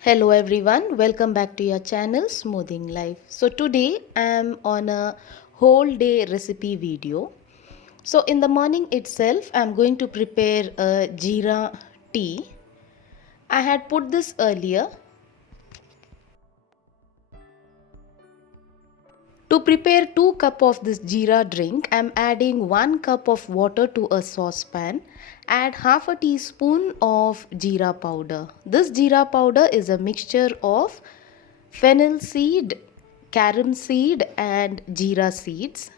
Hello everyone, welcome back to your channel Smoothing Life. So today I am on a whole day recipe video. So in the morning itself I am going to prepare a jeera tea. I had put this earlier. To prepare 2 cup of this jeera drink, I am adding 1 cup of water to a saucepan. Add half a teaspoon of jeera powder. This jeera powder is a mixture of fennel seed, carom seed and jeera seeds.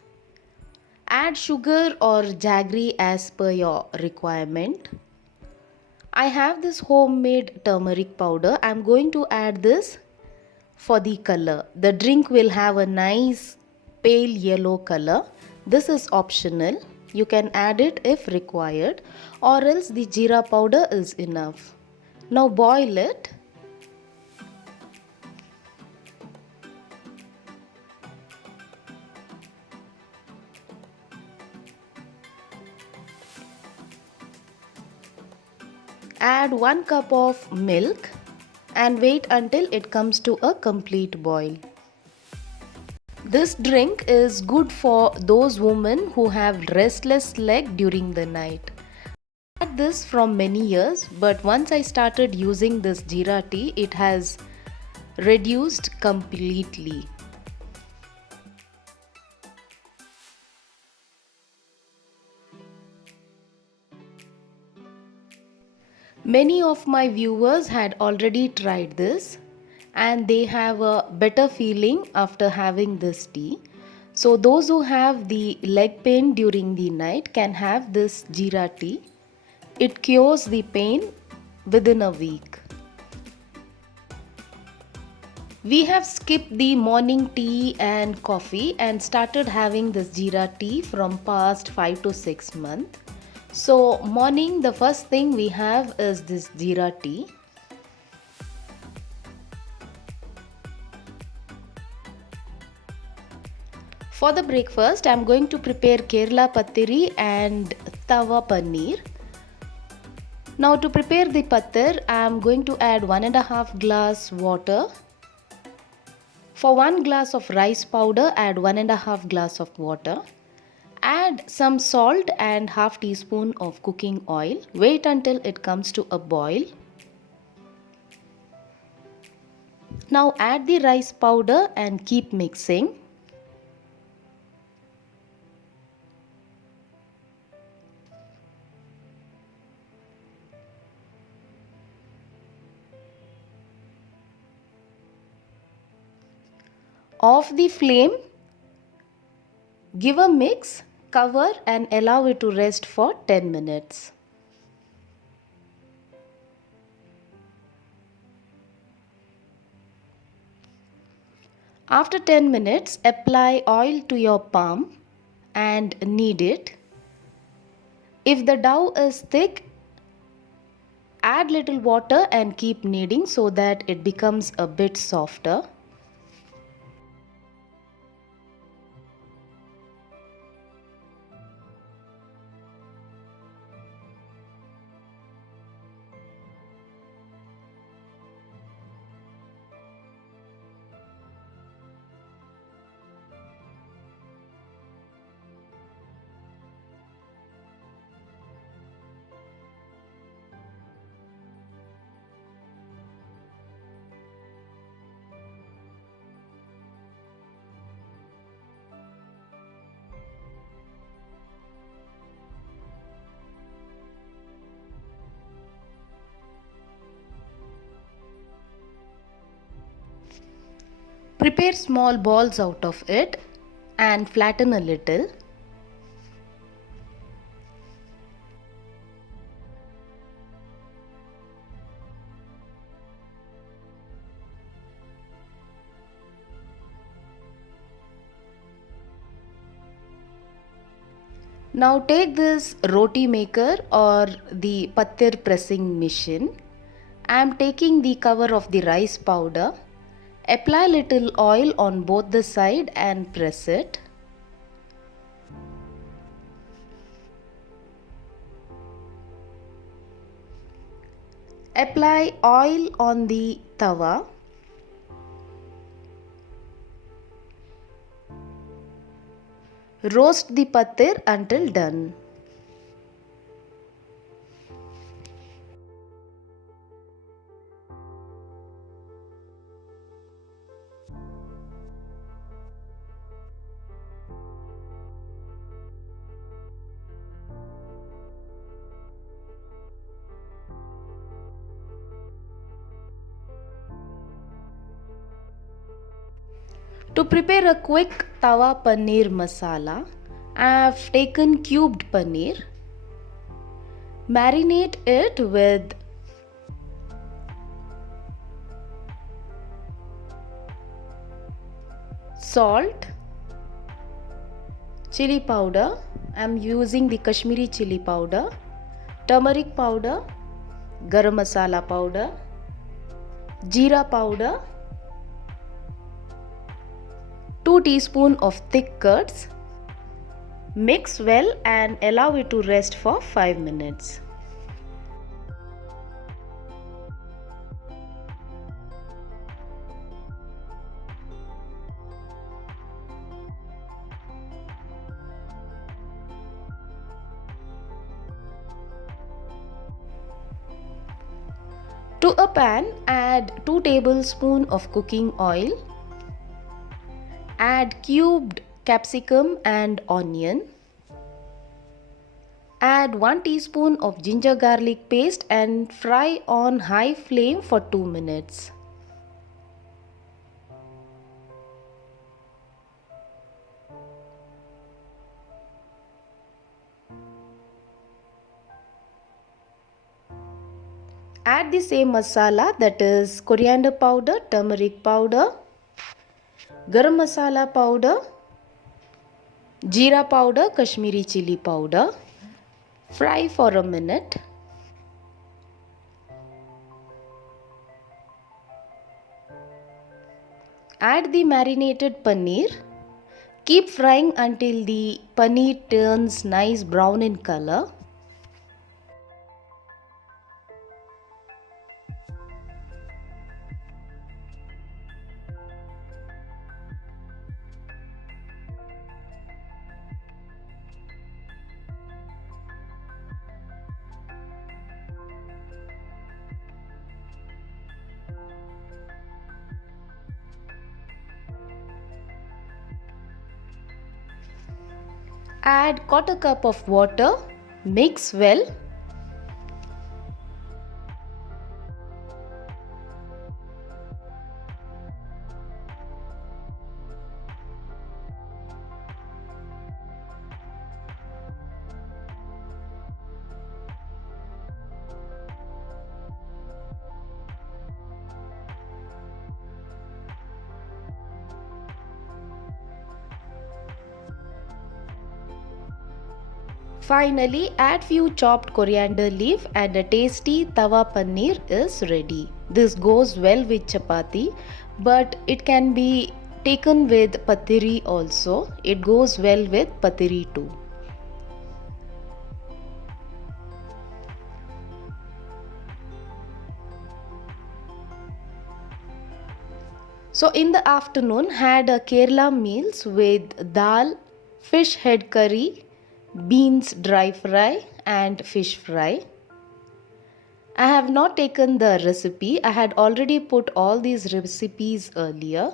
Add sugar or jaggery as per your requirement. I have this homemade turmeric powder. I am going to add this for the color. The drink will have a nice pale yellow color. This is optional. You can add it if required, or else the jeera powder is enough. Now boil it. Add 1 cup of milk and wait until it comes to a complete boil. This drink is good for those women who have restless leg during the night. I had this from many years, but once I started using this jeera tea, it has reduced completely. Many of my viewers had already tried this and they have a better feeling after having this tea. So those who have the leg pain during the night can have this jeera tea. It cures the pain within a week. We have skipped the morning tea and coffee and started having this jeera tea from past 5 to 6 months. So morning the first thing we have is this jeera tea. For the breakfast I am going to prepare Kerala pattiri and tawa paneer. Now to prepare the pattar I am going to add 1.5 glass water. For 1 glass of rice powder add 1.5 glass of water. Add some salt and half teaspoon of cooking oil. Wait until it comes to a boil. Now add the rice powder and keep mixing. Off the flame, give a mix, cover and allow it to rest for 10 minutes. After 10 minutes, apply oil to your palm and knead it. If the dough is thick, add little water and keep kneading so that it becomes a bit softer. Prepare small balls out of it and flatten a little. Now take this roti maker or the pattir pressing machine. I am taking the cover of the rice powder. Apply little oil on both the side and press it. Apply oil on the tawa. Roast the patir until done. To prepare a quick tawa paneer masala, I have taken cubed paneer. Marinate it with salt, chili powder. I am using the Kashmiri chili powder, turmeric powder, garam masala powder, jeera powder, 2 teaspoons of thick curds. Mix well and allow it to rest for 5 minutes. To a pan, add 2 tablespoons of cooking oil. Add cubed capsicum and onion. Add 1 teaspoon of ginger garlic paste and fry on high flame for 2 minutes. Add the same masala, that is coriander powder, turmeric powder, garam masala powder, jeera powder, Kashmiri chili powder. Fry for a minute. Add the marinated paneer. Keep frying until the paneer turns nice brown in color. Add 1/4 cup of water. Mix well. Finally, add few chopped coriander leaf and a tasty tawa paneer is ready. This goes well with chapati, but it can be taken with patiri also. It goes well with patiri too. So in the afternoon, had a Kerala meals with dal, fish head curry, beans dry fry and fish fry. I have not taken the recipe. I had already put all these recipes earlier.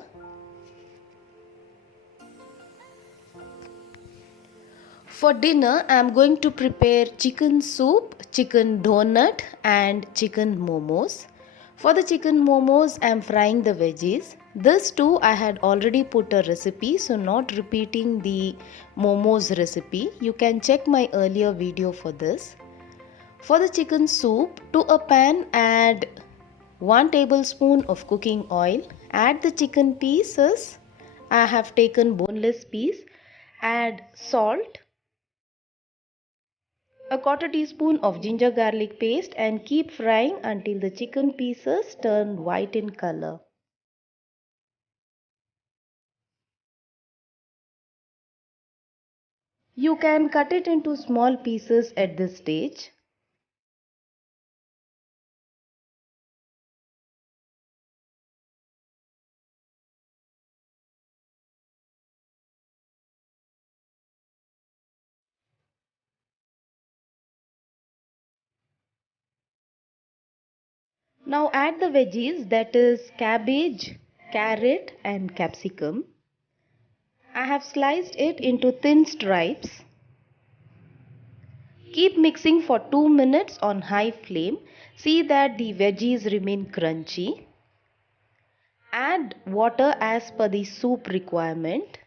For dinner, I am going to prepare chicken soup, chicken donut and chicken momos. For the chicken momos, I am frying the veggies. This too I had already put a recipe, so not repeating the momos recipe. You can check my earlier video for this. For the chicken soup, to a pan add 1 tablespoon of cooking oil. Add the chicken pieces. I have taken boneless piece. Add salt, a 1/4 teaspoon of ginger garlic paste and keep frying until the chicken pieces turn white in color. You can cut it into small pieces at this stage. Now add the veggies, that is cabbage, carrot and capsicum. I have sliced it into thin stripes. Keep mixing for 2 minutes on high flame. See that the veggies remain crunchy. Add water as per the soup requirement.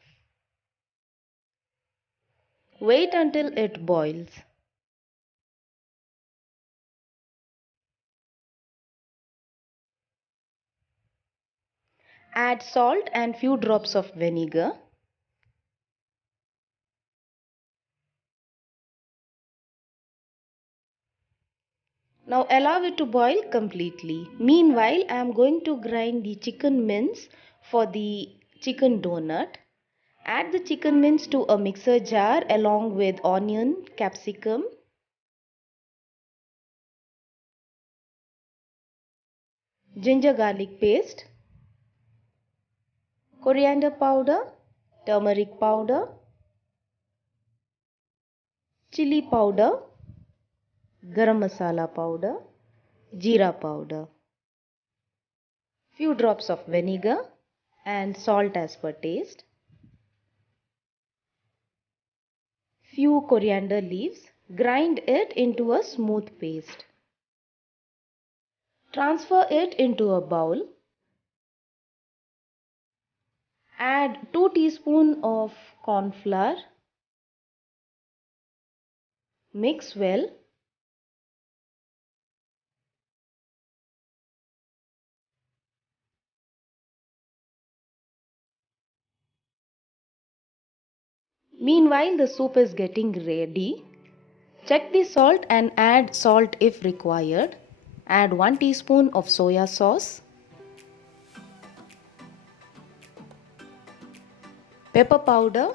Wait until it boils. Add salt and few drops of vinegar. Now allow it to boil completely. Meanwhile, I am going to grind the chicken mince for the chicken donut. Add the chicken mince to a mixer jar along with onion, capsicum, ginger garlic paste, coriander powder, turmeric powder, chili powder, garam masala powder, jeera powder, few drops of vinegar and salt as per taste, few coriander leaves. Grind it into a smooth paste. Transfer it into a bowl. Add 2 teaspoons of corn flour. Mix well. Meanwhile, the soup is getting ready. Check the salt and add salt if required. Add 1 teaspoon of soya sauce, pepper powder,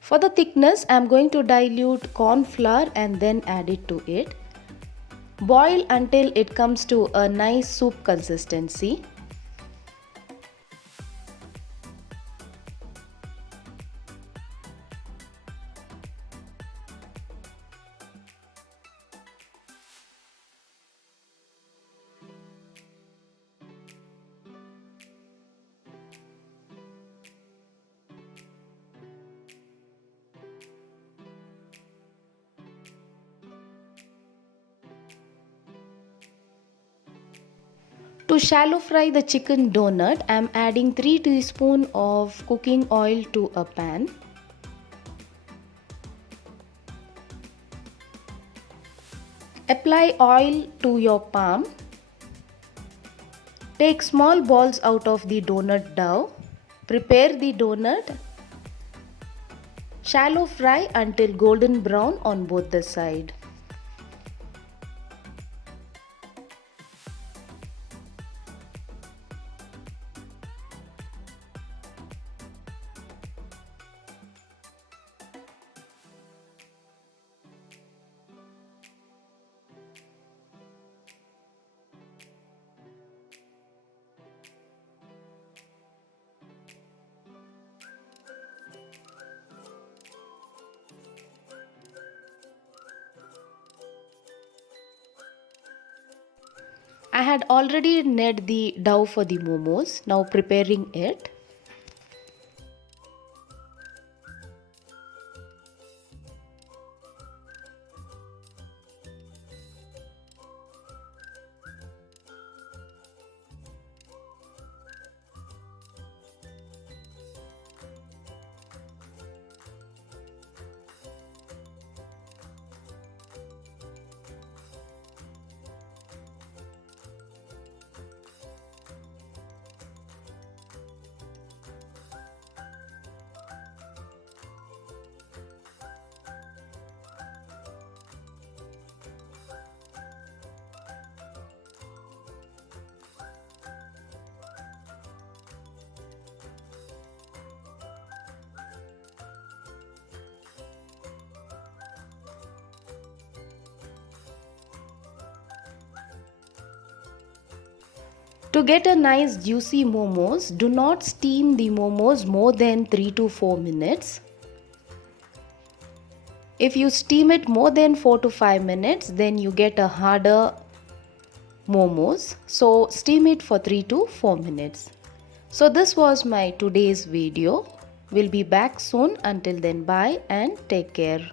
for the thickness I am going to dilute corn flour and then add it to it. Boil until it comes to a nice soup consistency. To shallow fry the chicken donut, I am adding 3 teaspoons of cooking oil to a pan. Apply oil to your palm. Take small balls out of the donut dough. Prepare the donut. Shallow fry until golden brown on both the sides. I had already kneaded the dough for the momos. Now preparing it. To get a nice juicy momos, do not steam the momos more than 3 to 4 minutes. If you steam it more than 4 to 5 minutes, then you get a harder momos. So steam it for 3 to 4 minutes. So this was my today's video. We'll be back soon. Until then, bye and take care.